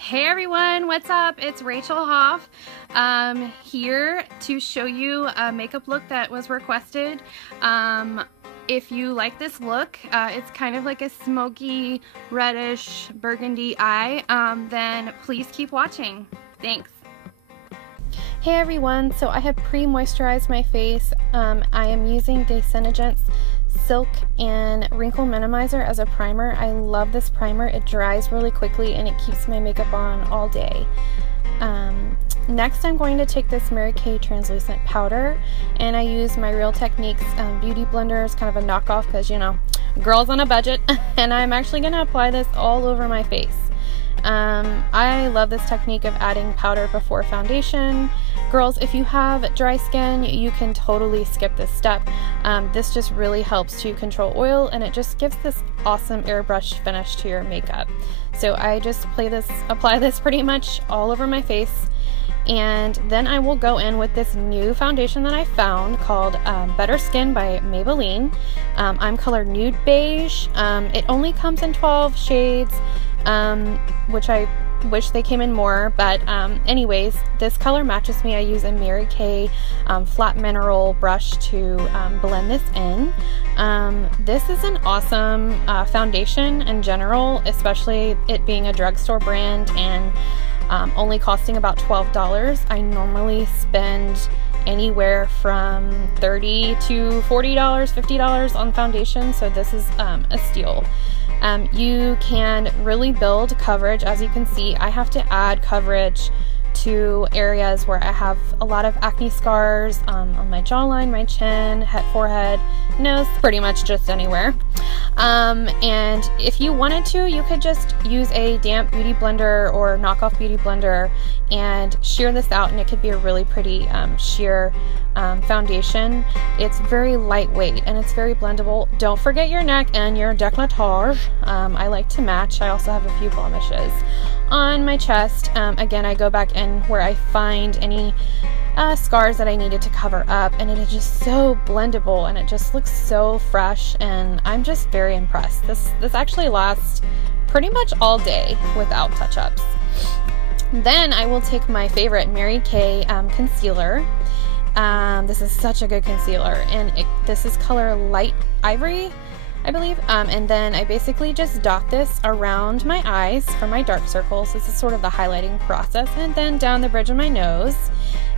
Hey everyone, what's up? It's Rachael Hoff here to show you a makeup look that was requested. If you like this look, it's kind of like a smoky, reddish, burgundy eye, then please keep watching. Thanks. Hey everyone, so I have pre-moisturized my face. I am using the Senegence Silk and Wrinkle Minimizer as a primer. I love this primer. It dries really quickly and it keeps my makeup on all day. Next I'm going to take this Mary Kay translucent powder, and I use my Real Techniques beauty blender. It's kind of a knockoff because, you know, girls on a budget. And I'm actually going to apply this all over my face. I love this technique of adding powder before foundation. Girls, if you have dry skin, you can totally skip this step. This just really helps to control oil, and it just gives this awesome airbrush finish to your makeup. So I just apply this pretty much all over my face, and then I will go in with this new foundation that I found called Better Skin by Maybelline. I'm color Nude Beige. It only comes in 12 shades, which I wish they came in more, but anyways, this color matches me. I use a Mary Kay flat mineral brush to blend this in. This is an awesome foundation in general, especially it being a drugstore brand and only costing about $12. I normally spend anywhere from $30 to $40, $50 on foundation, so this is a steal. You can really build coverage. As you can see, I have to add coverage to areas where I have a lot of acne scars on my jawline, my chin, forehead, nose, pretty much just anywhere. And if you wanted to, you could just use a damp beauty blender or knockoff beauty blender and shear this out, and it could be a really pretty sheer foundation. It's very lightweight and it's very blendable. Don't forget your neck and your décolletage. I like to match. I also have a few blemishes on my chest. Again, I go back in where I find any scars that I needed to cover up, and it is just so blendable and it just looks so fresh, and I'm just very impressed. This actually lasts pretty much all day without touch-ups. Then I will take my favorite Mary Kay concealer. This is such a good concealer, and this is color Light Ivory, I believe. And then I basically just dot this around my eyes for my dark circles. This is sort of the highlighting process, and then down the bridge of my nose.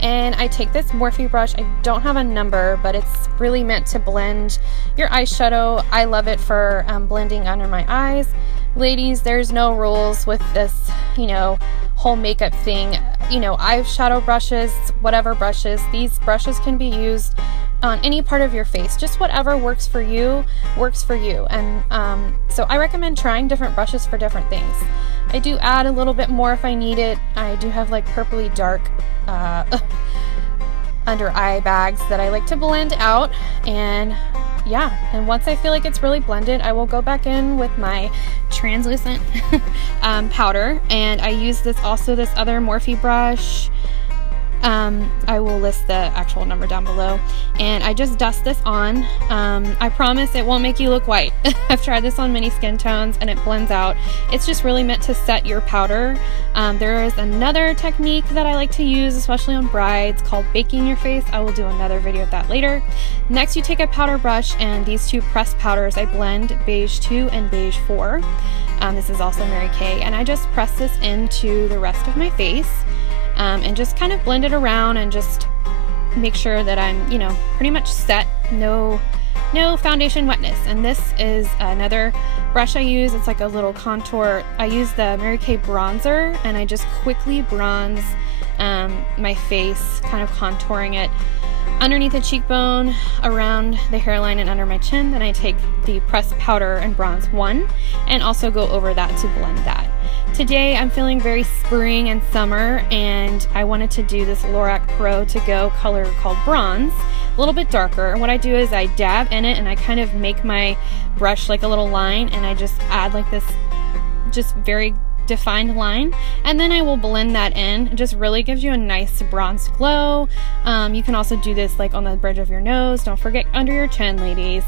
And I take this Morphe brush. I don't have a number, but it's really meant to blend your eyeshadow. I love it for blending under my eyes. Ladies, there's no rules with this, you know, whole makeup thing. You know, eyeshadow brushes, whatever brushes, these brushes can be used on any part of your face. Just whatever works for you, works for you. And so I recommend trying different brushes for different things. I do add a little bit more if I need it. I do have like purpley dark under eye bags that I like to blend out, and yeah, and once I feel like it's really blended, I will go back in with my translucent powder, and I use this other Morphe brush. I will list the actual number down below, and I just dust this on. I promise it won't make you look white. I've tried this on many skin tones and it blends out. It's just really meant to set your powder. There is another technique that I like to use, especially on brides, called baking your face. I will do another video of that later. Next, you take a powder brush, and these two pressed powders, I blend Beige 2 and Beige 4. This is also Mary Kay, and I just press this into the rest of my face. And just kind of blend it around and just make sure that I'm, you know, pretty much set, no foundation wetness. And this is another brush I use. It's like a little contour. I use the Mary Kay bronzer, and I just quickly bronze my face, kind of contouring it underneath the cheekbone, around the hairline, and under my chin. Then I take the pressed powder and bronze one, and also go over that to blend that. Today I'm feeling very spring and summer, and I wanted to do this Lorac Pro To Go color called Bronze, a little bit darker. And what I do is I dab in it, and I kind of make my brush like a little line, and I just add like this just very defined line, and then I will blend that in. It just really gives you a nice bronzed glow. You can also do this like on the bridge of your nose. Don't forget under your chin, ladies.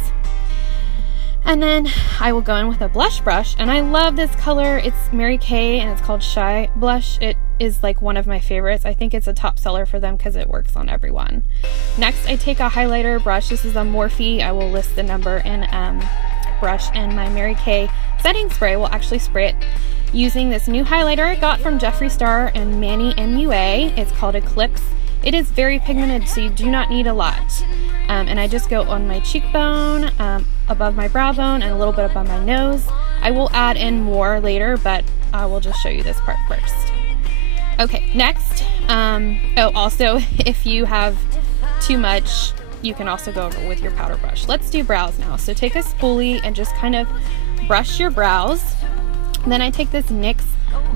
And then I will go in with a blush brush, and I love this color. It's Mary Kay and it's called Shy Blush. It is like one of my favorites. I think it's a top seller for them because it works on everyone. Next, I take a highlighter brush. This is a Morphe. I will list the number and brush, and my Mary Kay setting spray. Will actually spray it using this new highlighter I got from Jeffree Star and Manny MUA. It's called Eclipse. It is very pigmented, so you do not need a lot. And I just go on my cheekbone, above my brow bone, and a little bit above my nose. I will add in more later, but I will just show you this part first. Okay, next, oh, also, if you have too much, you can also go over with your powder brush. Let's do brows now. So take a spoolie and just kind of brush your brows. And then I take this NYX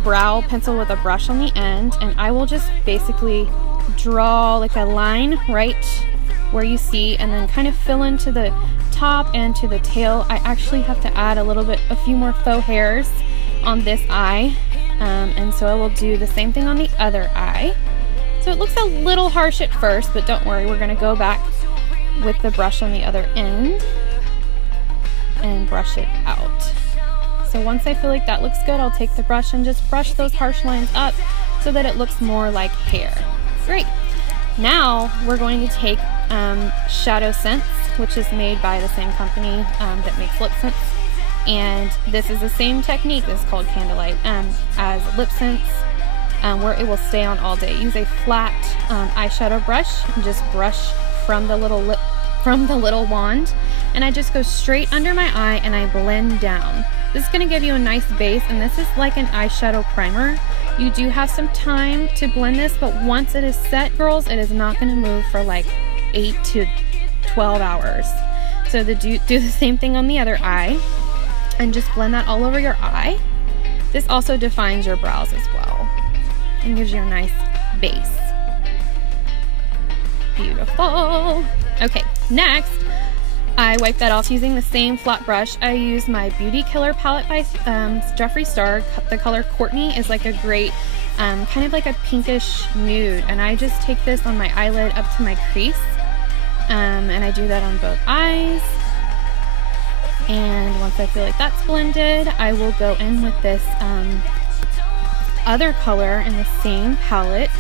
brow pencil with a brush on the end, and I will just basically draw like a line right where you see, and then kind of fill into the top and to the tail. I actually have to add a few more faux hairs on this eye, and so I will do the same thing on the other eye. So it looks a little harsh at first, but don't worry, we're gonna go back with the brush on the other end and brush it out. So once I feel like that looks good, I'll take the brush and just brush those harsh lines up so that it looks more like hair. Great. Now we're going to take ShadowSense, which is made by the same company that makes LipSense, and this is the same technique. This is called Candelight, as LipSense, where it will stay on all day. Use a flat eyeshadow brush and just brush from the little wand, and I just go straight under my eye and I blend down. This is going to give you a nice base, and this is like an eyeshadow primer. You do have some time to blend this, but once it is set, girls, it is not going to move for like 8 to 12 hours. So do the same thing on the other eye and just blend that all over your eye. This also defines your brows as well and gives you a nice base. Beautiful. Okay, next, I wipe that off using the same flat brush. I use my Beauty Killer palette by Jeffree Star. The color Courtney is like a great, kind of like a pinkish nude. And I just take this on my eyelid up to my crease. And I do that on both eyes. And once I feel like that's blended, I will go in with this other color in the same palette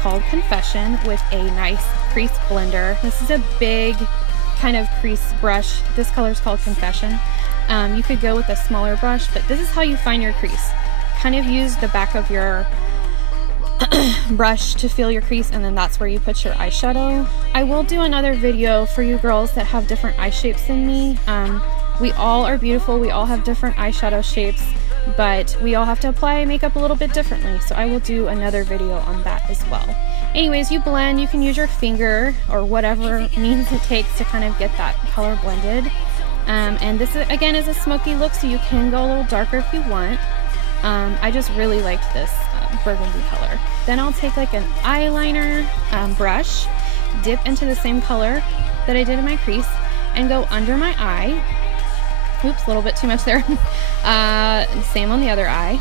called Confession with a nice crease blender. This is a big kind of crease brush. This color is called Confession. You could go with a smaller brush, but this is how you find your crease. Kind of use the back of your brush to feel your crease, and then that's where you put your eyeshadow. I will do another video for you girls that have different eye shapes than me. We all are beautiful. We all have different eyeshadow shapes, but we all have to apply makeup a little bit differently. So I will do another video on that as well. Anyways, you blend. You can use your finger or whatever means it takes to kind of get that color blended. And this, again, is a smoky look, so you can go a little darker if you want. I just really liked this burgundy color. Then I'll take like an eyeliner brush, dip into the same color that I did in my crease, and go under my eye. Oops, a little bit too much there. Same on the other eye.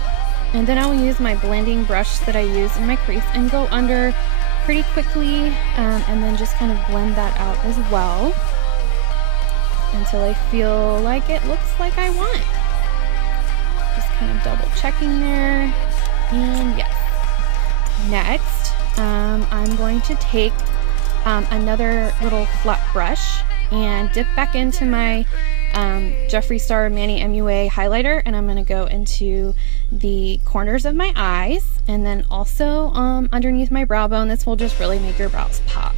And then I will use my blending brush that I use in my crease and go under pretty quickly, and then just kind of blend that out as well until I feel like it looks like I want. Just kind of double checking there. And yes. Next, I'm going to take another little flat brush and dip back into my Jeffree Star Manny MUA highlighter, and I'm going to go into the corners of my eyes and then also underneath my brow bone. This will just really make your brows pop.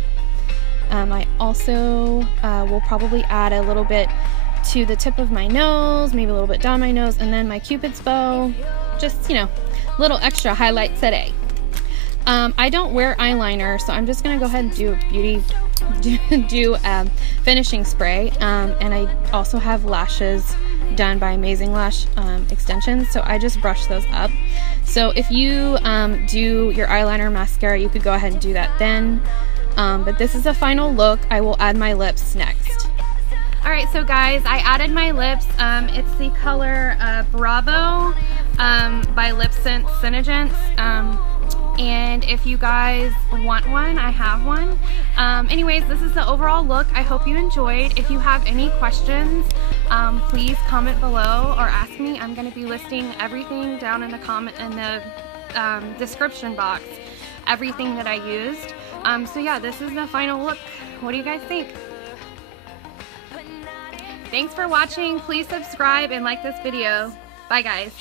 I also will probably add a little bit to the tip of my nose, maybe a little bit down my nose, and then my Cupid's bow. Just, you know, little extra highlights today. I don't wear eyeliner, so I'm just going to go ahead and do finishing spray, and I also have lashes done by Amazing Lash Extensions, so I just brush those up. So if you do your eyeliner mascara, you could go ahead and do that then, but this is a final look. I will add my lips next. Alright, so guys, I added my lips. It's the color Bravo by LipSense Senegence. and if you guys want one, I have one. Anyways, this is the overall look. I hope you enjoyed. If you have any questions, please comment below or ask me. I'm going to be listing everything down in the description box, everything that I used. So yeah, this is the final look. What do you guys think? Thanks for watching. Please subscribe and like this video. Bye guys.